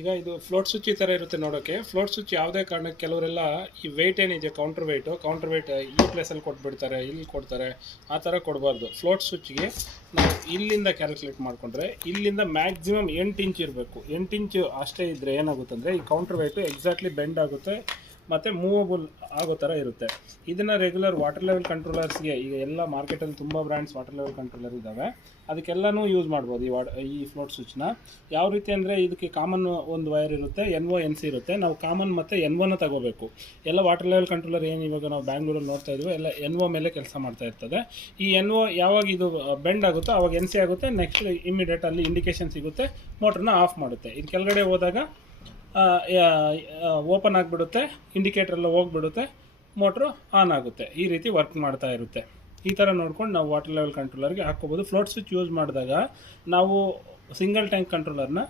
ಈಗ ಇದು float switch ಈ ಥರ ಇರುತ್ತೆ ನೋಡೋಕ್ಕೆ. ಫ್ಲೋಟ್ ಸ್ವಿಚ್ ಯಾವುದೇ ಕಾರಣಕ್ಕೆ ಕೆಲವರೆಲ್ಲ ಈ ವೆಯ್ಟ್ ಏನಿದೆ ಕೌಂಟರ್ ವೆಯ್ಟ್ ಈ ಪ್ಲೇಸಲ್ಲಿ ಕೊಟ್ಬಿಡ್ತಾರೆ, ಇಲ್ಲಿ ಕೊಡ್ತಾರೆ. ಆ ಥರ ಕೊಡಬಾರ್ದು. ಫ್ಲೋಟ್ ಸ್ವಿಚ್ಗೆ ನಾವು ಇಲ್ಲಿಂದ ಕ್ಯಾಲ್ಕುಲೇಟ್ ಮಾಡಿಕೊಂಡ್ರೆ ಇಲ್ಲಿಂದ ಮ್ಯಾಕ್ಸಿಮಮ್ 8 ಇಂಚ್ ಇರಬೇಕು. 8 ಇಂಚು ಅಷ್ಟೇ ಇದ್ದರೆ ಏನಾಗುತ್ತೆ ಅಂದರೆ ಈ ಕೌಂಟರ್ ವೆಯ್ಟು ಎಕ್ಸಾಕ್ಟ್ಲಿ ಬೆಂಡ್ ಆಗುತ್ತೆ ಮತ್ತು ಮೂವಬಲ್ ಆಗೋ ಥರ ಇರುತ್ತೆ. ಇದನ್ನು ರೆಗ್ಯುಲರ್ ವಾಟರ್ ಲೆವೆಲ್ ಕಂಟ್ರೋಲರ್ಸ್ಗೆ ಈಗ ಎಲ್ಲ ಮಾರ್ಕೆಟಲ್ಲಿ ತುಂಬ ಬ್ರ್ಯಾಂಡ್ಸ್ ವಾಟರ್ ಲೆವೆಲ್ ಕಂಟ್ರೋಲರ್ ಇದ್ದಾವೆ, ಅದಕ್ಕೆಲ್ಲನೂ ಯೂಸ್ ಮಾಡ್ಬೋದು ಈ ಫ್ಲೋಟ್ ಸ್ವಿಚ್ನ. ಯಾವ ರೀತಿ ಅಂದರೆ ಇದಕ್ಕೆ ಕಾಮನ್ ಒಂದು ವೈರ್ ಇರುತ್ತೆ, NO NC ಇರುತ್ತೆ. ನಾವು ಕಾಮನ್ ಮತ್ತು NOನ ತಗೋಬೇಕು. ಎಲ್ಲ ವಾಟರ್ ಲೆವೆಲ್ ಕಂಟ್ರೋಲರ್ ಏನು ಇವಾಗ ನಾವು ಬ್ಯಾಂಗ್ಳೂರಲ್ಲಿ ನೋಡ್ತಾ ಇದ್ವಿ ಎಲ್ಲ NO ಮೇಲೆ ಕೆಲಸ ಮಾಡ್ತಾ ಇರ್ತದೆ. ಈ NO ಯಾವಾಗ ಇದು ಬೆಂಡ್ ಆಗುತ್ತೋ ಆವಾಗ NC ಆಗುತ್ತೆ, ನೆಕ್ಸ್ಟ್ ಇಮಿಡಿಯೇಟ್ ಅಲ್ಲಿ ಇಂಡಿಕೇಶನ್ ಸಿಗುತ್ತೆ, ಮೋಟ್ರನ್ನ ಆಫ್ ಮಾಡುತ್ತೆ. ಇದು ಕೆಳಗಡೆ ಹೋದಾಗ ಓಪನ್ ಆಗಿಬಿಡುತ್ತೆ, ಇಂಡಿಕೇಟ್ರೆಲ್ಲ ಹೋಗಿಬಿಡುತ್ತೆ, ಮೋಟ್ರು ಆನ್ ಆಗುತ್ತೆ. ಈ ರೀತಿ ವರ್ಕ್ ಮಾಡ್ತಾ ಇರುತ್ತೆ. ಈ ಥರ ನೋಡ್ಕೊಂಡು ನಾವು ವಾಟರ್ ಲೆವೆಲ್ ಕಂಟ್ರೋಲರ್ಗೆ ಹಾಕ್ಕೋಬೋದು. ಫ್ಲೋಟ್ ಸ್ವಿಚ್ ಯೂಸ್ ಮಾಡಿದಾಗ ನಾವು ಸಿಂಗಲ್ ಟ್ಯಾಂಕ್ ಕಂಟ್ರೋಲರ್ನ